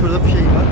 şurada bir şey var.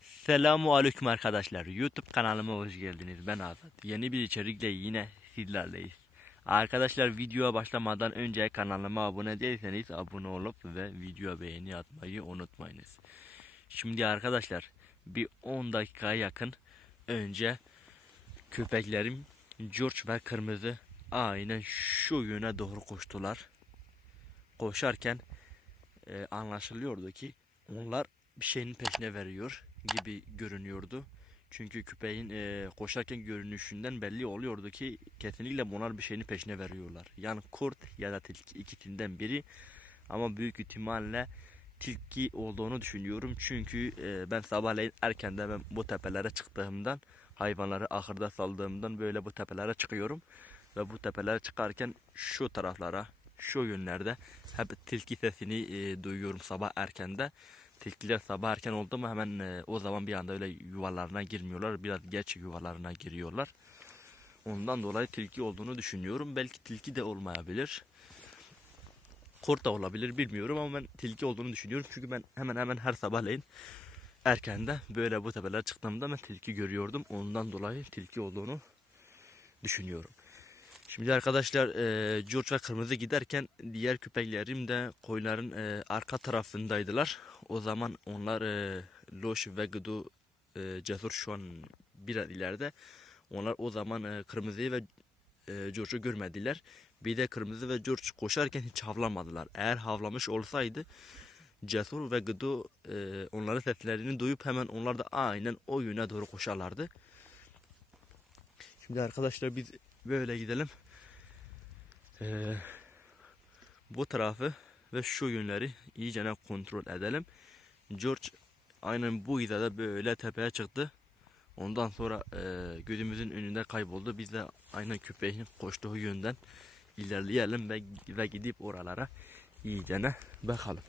Selamu aleyküm arkadaşlar. YouTube kanalıma hoş geldiniz. Ben Azat. Yeni bir içerikle yine sizlerleyiz. Arkadaşlar videoya başlamadan önce kanalıma abone değilseniz abone olup ve video beğeni atmayı unutmayınız. Şimdi arkadaşlar bir 10 dakikaya yakın önce köpeklerim George ve Kırmızı aynen şu yöne doğru koştular. Koşarken e, anlaşılıyordu ki onlar bir şeyin peşine veriyor gibi görünüyordu. Çünkü köpeğin e, koşarken görünüşünden belli oluyordu ki kesinlikle bunlar bir şeyin peşine veriyorlar. Yani kurt ya da tilki ikisinden biri ama büyük ihtimalle tilki olduğunu düşünüyorum. Çünkü e, ben sabahleyin erkenden ben bu tepelere çıktığımdan hayvanları ahırda saldığımdan böyle bu tepelere çıkıyorum. Ve bu tepelere çıkarken şu taraflara şu yönlerde hep tilki sesini e, duyuyorum sabah erkende. Tilkiler sabah erken oldu mu hemen e, o zaman bir anda öyle yuvalarına girmiyorlar. Biraz geç yuvalarına giriyorlar. Ondan dolayı tilki olduğunu düşünüyorum. Belki tilki de olmayabilir. Kurt da olabilir bilmiyorum ama ben tilki olduğunu düşünüyorum. Çünkü ben hemen hemen her sabahleyin erkende böyle bu tepelere çıktığımda ben tilki görüyordum. Ondan dolayı tilki olduğunu düşünüyorum. Şimdi arkadaşlar e, George ve Kırmızı giderken diğer köpeklerim de koyların e, arka tarafındaydılar. O zaman onlar e, Loş ve Gıdu e, Cesur şu an biraz ileride. Onlar o zaman e, Kırmızı'yı ve e, George'u görmediler. Bir de Kırmızı ve George koşarken hiç havlamadılar. Eğer havlamış olsaydı Cesur ve Gıdu e, onların seslerini duyup hemen onlar da aynen o yöne doğru koşarlardı. Şimdi arkadaşlar biz böyle gidelim. Ee, bu tarafı ve şu yönleri iyice kontrol edelim. George aynen bu hizada böyle tepeye çıktı. Ondan sonra e, gözümüzün önünde kayboldu. Biz de aynen köpeğin koştuğu yönden ilerleyelim ve, ve gidip oralara iyice bakalım.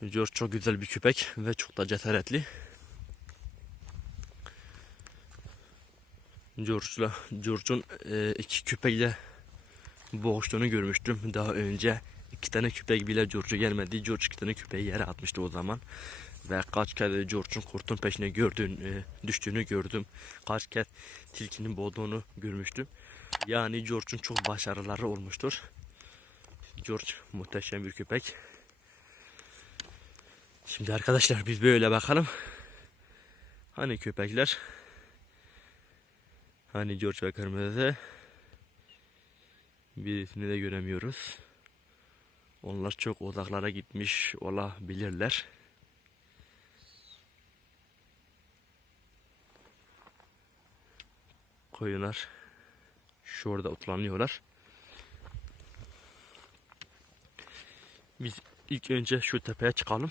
George çok güzel bir köpek ve çok da cesaretli. George'la George'un e, iki köpekle boğuştuğunu görmüştüm daha önce. iki tane köpek bile George'a gelmedi. George iki tane köpeği yere atmıştı o zaman. Ve kaç kez George'un kurtun peşine gördüğün, e, düştüğünü gördüm. Kaç kez tilkinin boğduğunu görmüştüm. Yani George'un çok başarıları olmuştur. George muhteşem bir köpek. Şimdi arkadaşlar biz böyle bakalım. Hani köpekler Hani George ve Kırmızı. Birisini de göremiyoruz. Onlar çok uzaklara gitmiş olabilirler. Koyunlar şurada otlanıyorlar. Biz ilk önce şu tepeye çıkalım.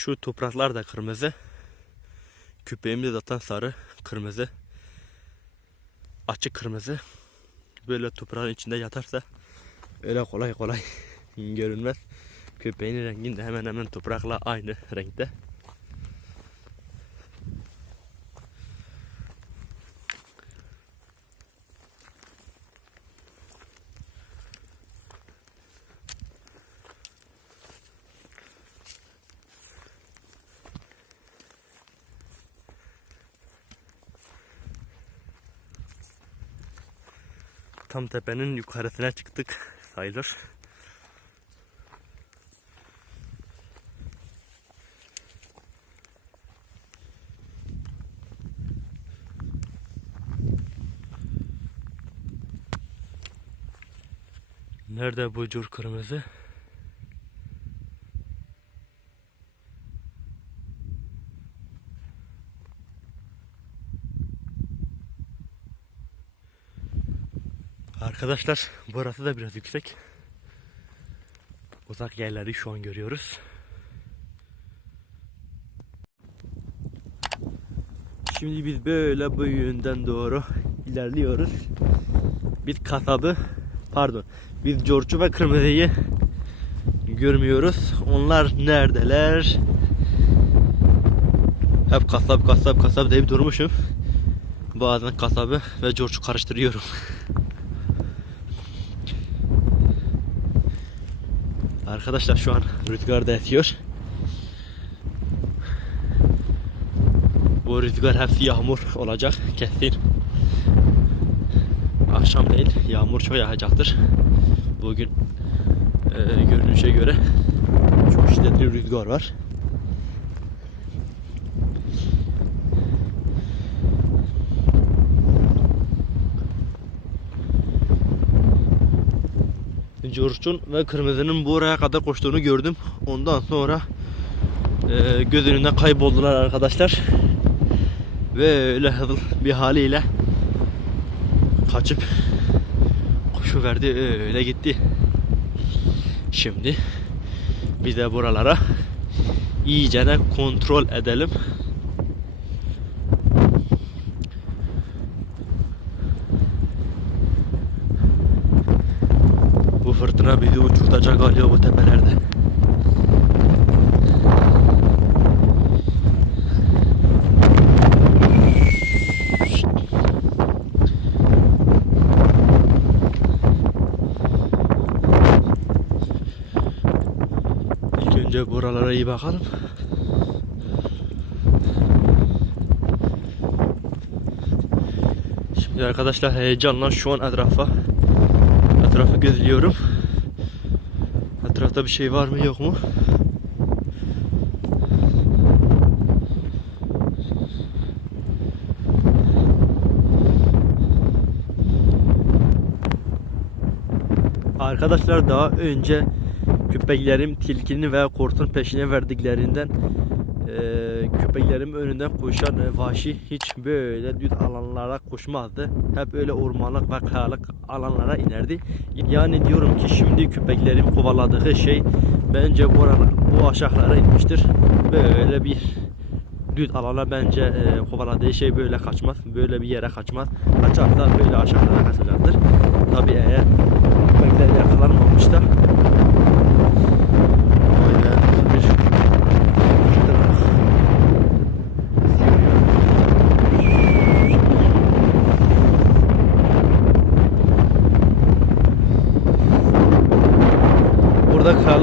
Şu topraklar da kırmızı. Köpeğim de zaten sarı, kırmızı. Açık kırmızı. Böyle toprağın içinde yatarsa öyle kolay kolay görünmez. Köpeğin renginde hemen hemen toprakla aynı renkte. Tam tepenin yukarısına çıktık sayılır. Nerede bu cur kırmızı? Arkadaşlar burası da biraz yüksek. Uzak yerleri şu an görüyoruz. Şimdi biz böyle bu yönden doğru ilerliyoruz. Biz kasabı pardon biz George'u ve Kırmızı'yı görmüyoruz. Onlar neredeler? Hep kasap kasap kasap deyip durmuşum. Bazen kasabı ve George'u karıştırıyorum. Arkadaşlar şu an rüzgar da esiyor. Bu rüzgar hepsi yağmur olacak kesin. Akşam değil yağmur çok yağacaktır. Bugün e, görünüşe göre çok şiddetli rüzgar var. Curçun ve Kırmızı'nın buraya kadar koştuğunu gördüm. Ondan sonra e, göz önünden kayboldular arkadaşlar. Böyle hızlı bir haliyle kaçıp kuşu verdi öyle gitti. Şimdi bir de buralara iyicene kontrol edelim. Fırtına bizi uçurtacak galiba bu tepelerde. İlk önce buralara iyi bakalım. Şimdi arkadaşlar heyecanla şu an etrafa etrafı gözlüyorum. Etrafta bir şey var mı yok mu? Arkadaşlar daha önce köpeklerim tilkinin veya kurtun peşine verdiklerinden eee köpeklerim önünden koşan e, vahşi hiç böyle düz alanlara koşmazdı. Hep öyle ormanlık ve kayalık alanlara inerdi. Yani diyorum ki şimdi köpeklerin kovaladığı şey bence bu, ara- bu aşağılara inmiştir. Böyle bir düz alana bence e, kovaladığı şey böyle kaçmaz. Böyle bir yere kaçmaz. Kaçarsa böyle aşağılara kaçacaktır. Tabii eğer köpekler yakalanmamış da böyle bir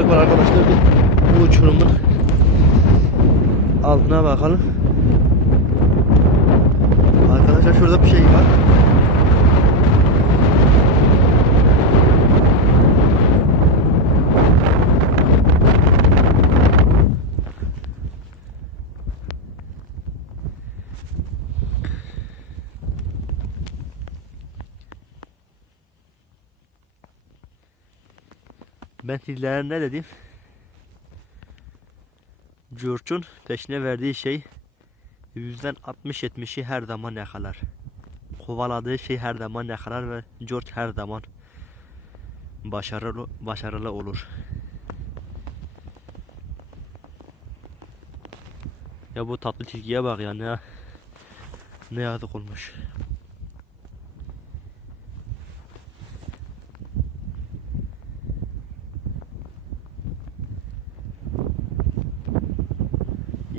Kayalık var arkadaşlar. Bu uçurumun altına bakalım. Arkadaşlar şurada bir şey var. Ben sizlere ne dedim? George'un peşine verdiği şey yüzden 60-70'i her zaman yakalar. Kovaladığı şey her zaman yakalar ve George her zaman başarılı başarılı olur. Ya bu tatlı tilkiye bak ya ne ne yazık olmuş.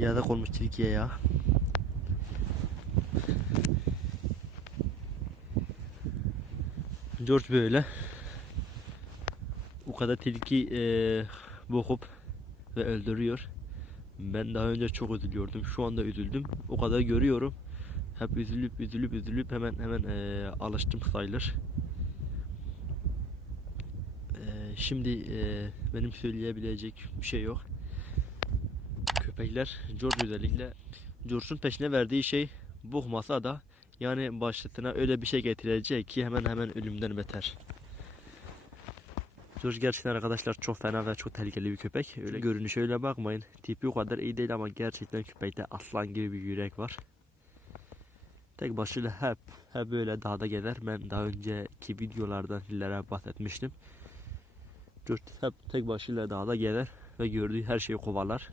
Yazık olmuş tilkiye ya. George böyle. O kadar tilki eee bokup ve öldürüyor. Ben daha önce çok üzülüyordum. Şu anda üzüldüm. O kadar görüyorum. Hep üzülüp üzülüp üzülüp hemen hemen eee, alıştım sayılır. Eee, şimdi eee, benim söyleyebilecek bir şey yok. Köpekler George özellikle George'un peşine verdiği şey bokmasa da yani başlatına öyle bir şey getirecek ki hemen hemen ölümden beter. George gerçekten arkadaşlar çok fena ve çok tehlikeli bir köpek. Öyle görünüşe öyle bakmayın. Tipi o kadar iyi değil ama gerçekten köpekte aslan gibi bir yürek var. Tek başıyla hep hep böyle dağda gezer. Ben daha önceki videolardan sizlere bahsetmiştim. George hep tek başıyla dağda gezer ve gördüğü her şeyi kovalar.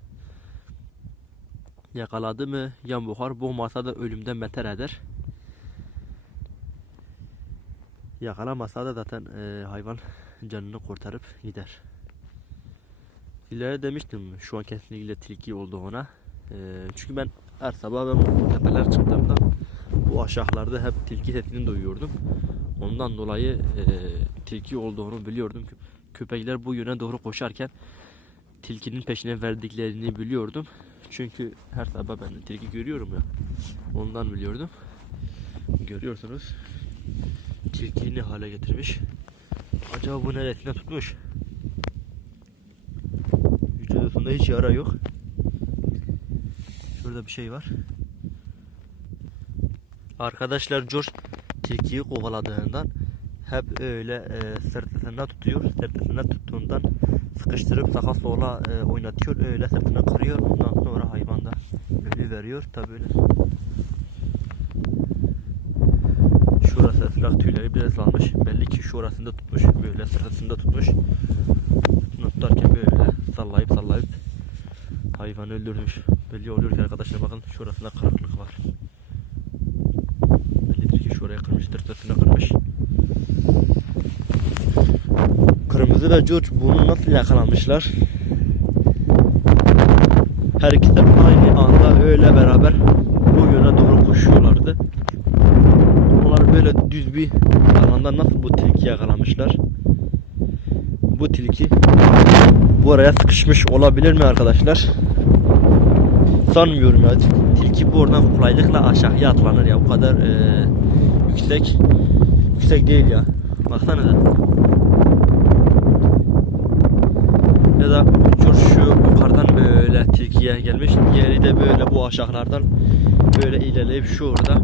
Yakaladı mı yan buhar boğmasa da ölümden beter eder. Yakalamasa da zaten e, hayvan canını kurtarıp gider. İleri demiştim şu an kesinlikle tilki olduğuna. E, çünkü ben her sabah ben tepeler çıktığımda bu aşağılarda hep tilki sesini duyuyordum. Ondan dolayı e, tilki olduğunu biliyordum. Kö- Köpekler bu yöne doğru koşarken tilkinin peşine verdiklerini biliyordum. Çünkü her sabah ben tilki görüyorum ya. Ondan biliyordum. Görüyorsunuz. Tilkiyi ne hale getirmiş. Acaba bu neresine tutmuş? Vücudunda hiç yara yok. Şurada bir şey var. Arkadaşlar George tilkiyi kovaladığından hep öyle e, sırtına tutuyor. Sırtına tuttuğundan sıkıştırıp sağa sola e, oynatıyor. Öyle sırtına kırıyor. Ondan sonra hayvan da ölü veriyor. Tabi öyle. Şurası ıslak tüyleri biraz almış. Belli ki şurasında tutmuş. Böyle sırtında tutmuş. Tutarken böyle sallayıp sallayıp hayvanı öldürmüş. Belli oluyor ki arkadaşlar bakın şurasında kırıklık var. Bellidir ki şuraya kırmıştır. Sırtına kırmış. Kırmızı ve George bunu nasıl yakalamışlar? Her ikisi aynı anda öyle beraber bu yöne doğru koşuyorlardı. Onlar böyle düz bir alanda nasıl bu tilki yakalamışlar? Bu tilki bu araya sıkışmış olabilir mi arkadaşlar? Sanmıyorum ya. Tilki bu oradan kolaylıkla aşağıya atlanır ya. Bu kadar eee, yüksek yüksek değil ya. Baksana da. Ya da böyle tilkiye gelmiş. Diğeri de böyle bu aşağılardan böyle ilerleyip şurada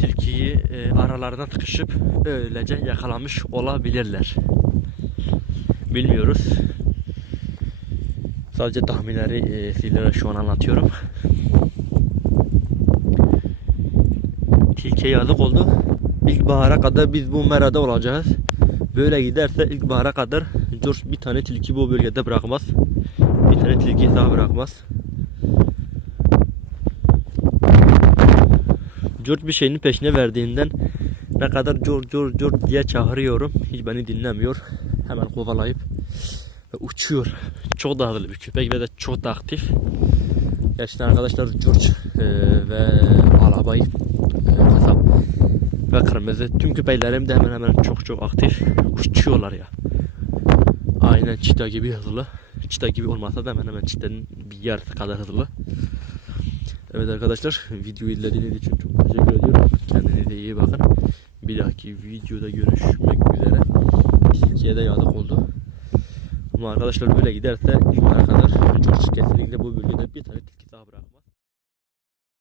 tilkiyi e, aralarına tıkışıp öylece yakalamış olabilirler. Bilmiyoruz. Sadece tahminleri e, sizlere şu an anlatıyorum. Tilkiye yazık oldu. İlkbahara kadar biz bu merada olacağız. Böyle giderse ilkbahara kadar George bir tane tilki bu bölgede bırakmaz. Bir tane tilki daha bırakmaz. George bir şeyin peşine verdiğinden ne kadar George George George diye çağırıyorum. Hiç beni dinlemiyor. Hemen kovalayıp ve uçuyor. Çok da hızlı bir köpek ve de çok da aktif. Gerçekten arkadaşlar George e, ve Alabay e, kasap ve kırmızı tüm köpeklerim de hemen hemen çok çok aktif uçuyorlar ya. Aynen çita gibi hızlı. Çita gibi olmasa da hemen hemen çitanın bir yarısı kadar hızlı. Evet arkadaşlar videoyu izlediğiniz için çok teşekkür ediyorum. Kendinize iyi bakın. Bir dahaki videoda görüşmek üzere. Tilkiye yazık oldu. Ama arkadaşlar böyle giderse ilk kadar George kesinlikle bu bölgede bir tane.